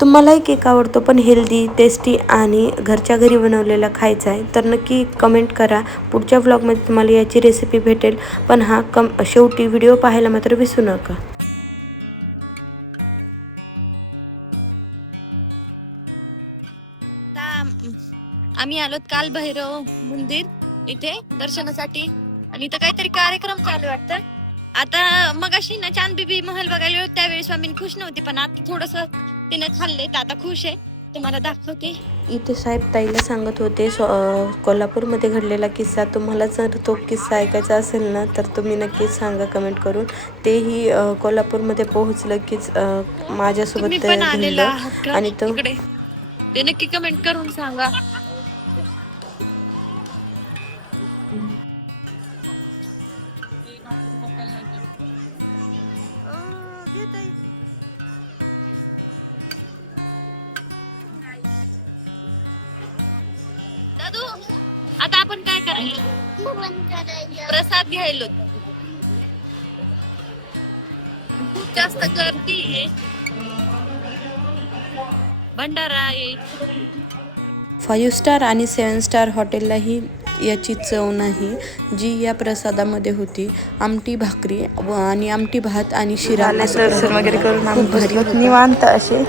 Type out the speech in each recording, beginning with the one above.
तुम्हालाही केक आवडतो पण हेल्दी, टेस्टी आणि घरच्या घरी बनवलेला खायचा आहे तर नक्की कमेंट करा. पुढच्या व्लॉगमध्ये तुम्हाला याची रेसिपी भेटेल. पण शेवटी व्हिडिओ पाहायला मात्र विसरू नका. आम्ही आलो काल भैरव मंदिर इथे दर्शनासाठी आणि इथं काहीतरी कार्यक्रम चालू वाटतं. आता मग अशी ना चांद बिबी महल बघायला गेलो त्यावेळी स्वामीन खुश नव्हती, पण आता थोडस तिने खाल्ले तर आता खुश आहे. तुम्हाला दाखवते. इथे साहेब ताईला सांगत होते कोल्हापूरमध्ये घडलेला किस्सा. तुम्हाला जर तो किस्सा ऐकायचा असेल ना तर तुम्ही नक्कीच सांगा कमेंट करून. तेही कोल्हापूरमध्ये पोहोचलं कीच माझ्यासोबत घडलं आणि तो ते नक्की कमेंट करून सांगा. दादू आता आपण काय करायचं? प्रसाद घ्यायलो. खूप जास्त गर्दी आहे. भंडारा आहे. 5 स्टार आणि 7 स्टार हॉटेललाही याची चव नाही जी या प्रसादामध्ये होती. आमटी भाकरी आणि आमटी भात आणि शिरा दर्शन वगैरे करून खूप भारी निवांत असे.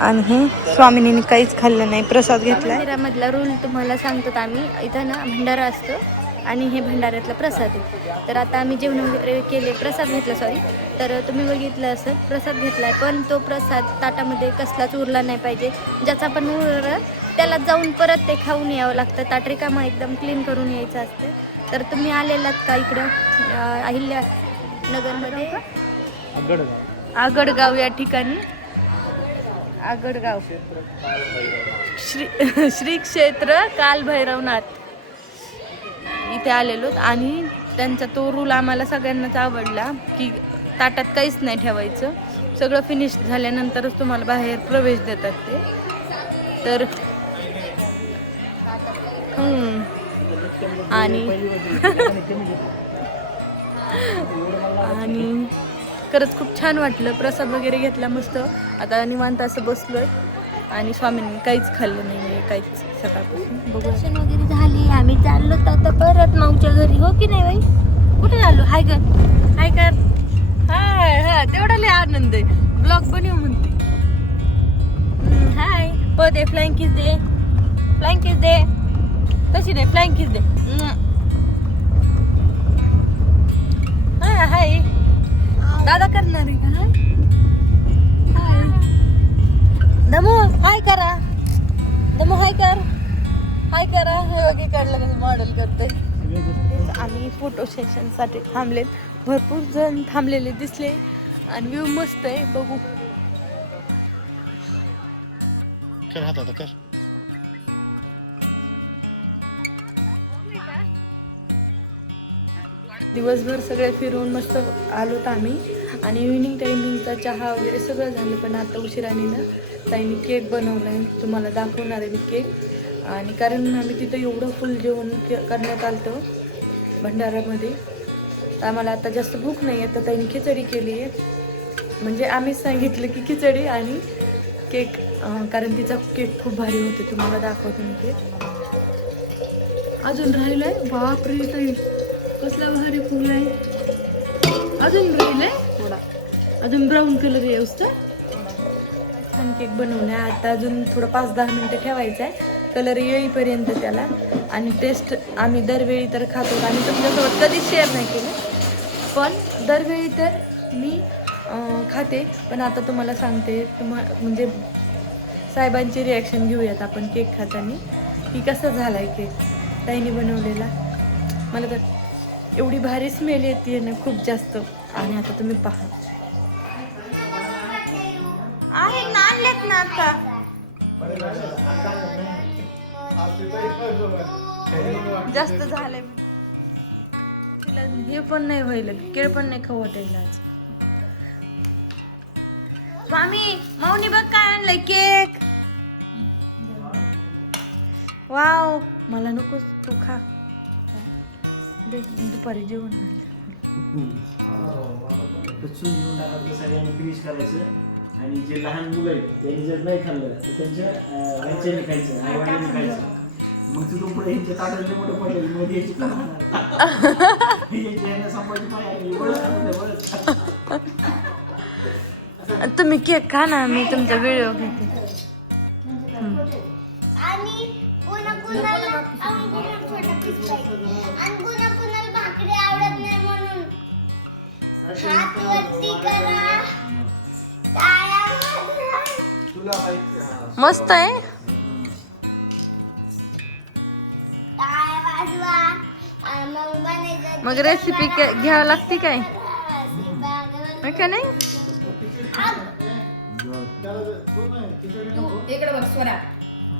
आणि हे स्वामिनीने काहीच खाल्लं नाही, प्रसाद घेतला. मंदिरामधला रूल तुम्हाला सांगतो. आम्ही इथं ना भंडारा असतो आणि हे भंडाऱ्यातला प्रसाद आहे. तर आता आम्ही जेवण वगैरे केले, प्रसाद घेतला सॉरी. तर तुम्ही बघितलं असं प्रसाद घेतलाय, पण तो प्रसाद ताटामध्ये कसलाच उरला नाही पाहिजे. ज्याचा पण उरला त्याला जाऊन परत ते खाऊन यावं लागतं. ताट रिकामं एकदम क्लीन करून यायचं असतं. तर तुम्ही आलेलात का इकडं अहिल्यानगरमध्ये आगडगाव या ठिकाणी, आगडगाव श्री क्षेत्र कालभैरवनाथ इथे आलेलो. आणि त्यांचा तो रूल आम्हाला सगळ्यांनाच आवडला की ताटात काहीच नाही ठेवायचं, सगळं फिनिश झाल्यानंतरच तुम्हाला बाहेर प्रवेश देतात ते. तर आणि आणि खरंच खूप छान वाटलं. प्रसाद वगैरे घेतला मस्त. आता निवांत असं बसलोय आणि स्वामींनी काहीच खाल्लं नाही काहीच सकाळपासून. दर्शन वगैरे झाली, आम्ही चाललो आता परत माऊच्या घरी. हो की नाही बाई? कुठे चाललो? हाय कर, हाय कर, हाय. हा तेवढा लय आनंद आहे. ब्लॉग बनव म्हणते. हाय दे फ्लाइंग किस दे, फ्लाइंग किस दे. तशी नाही, फ्लाइंग किस दे. हाय हाय दादा करणार आहे का? हाय दमो, हाय करा. दमो हाय कर, हाय करा. हे वगैरे काढलं कसं मॉडेल करते. आम्ही फोटो सेशनसाठी थांबलेत. भरपूर जण थांबलेले दिसले आणि व्ह्यू मस्त आहे. बघू. कर हात आता कर. दिवसभर सगळे फिरून मस्त आलोत आम्ही. आणि इव्हिनिंग टायमिंगचा चहा वगैरे सगळं झालं. पण आता उशिराने ना ताईने केक बनवला आहे, तुम्हाला दाखवणार आहे मी केक. आणि कारण आम्ही तिथं एवढं फुल जेवण करण्यात आलं भंडारामध्ये, तर आम्हाला आता जास्त भूक नाही आहे. तर ताईने खिचडी केली आहे. म्हणजे आम्हीच सांगितलं की खिचडी आणि केक, कारण तिचा केक खूप भारी होते. तुम्हाला दाखवते मी केक. अजून राहिलंय. बापरे ताई कसला भारी फुल आहे. अजून राहिलंय थोडा, अजून ब्राऊन कलर आहे उसचा. छान केक बनवलाय. आता अजून थोडं 5-10 मिनटं ठेवायचं आहे कलर येईपर्यंत त्याला. आणि टेस्ट आम्ही दरवेळी तर खातो आणि तुमच्यासोबत कधीच शेअर नाही केलं, पण दरवेळी तर मी खाते. पण आता तुम्हाला सांगते, म्हणजे साहेबांची रिॲक्शन घेऊयात आपण केक खाताना की कसा झाला आहे केक ताईने बनवलेला. मला तर एवढी भारी स्मेल येते ना खूप जास्त. आणि आता तुम्ही पहा, आहे ना, आणलेत ना आता. जास्त झालंय. तिला हे पण नाही व्हायला, केळ पण नाही खाऊ वाटायला आज. स्वामी माऊनी बघ काय आणलंय, केक. वाव, मला नकोच, तू खा. दुपारी जेवण नाही. आणि जे लहान मुलं आहेत त्यांनी जर नाही खाल्लं तर त्यांच्या घरच्यांनी खायचं, आई वडिलांनी खायचं. मग तिथून पुढे ह्यांच्या ताटातले मोठे पडले मध्ये याची काय होणार? यांना संपायची पाय आली, बळच तुम्ही केक खा ना, मी तुमचा व्हिडिओ घेते. आणि पुन्हा कुणाला छोटा पीस पाहिजे आणि पुन्हा कुणाला भाकरी आवडत नाही म्हणून हात वरती करा, टाळ्या वाजवा, मस्त आहे. टाळ्या वाजवा आणि मग बनायचं. मग रेसिपी घ्यावी लागते काय का नाही?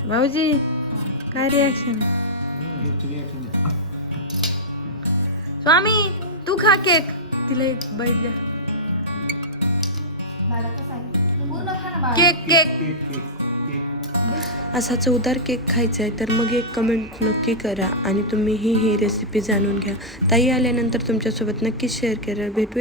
भाऊजी काय रिॲक्शन? स्वामी तू खा केक, तिला एक बाईट द्या. केक केक असा चवदार केक खायचा आहे तर मग एक कमेंट नक्की करा आणि तुम्ही ही रेसिपी जाणून घ्या. ताई आल्यानंतर तुमच्यासोबत नक्कीच शेअर करा. भेटू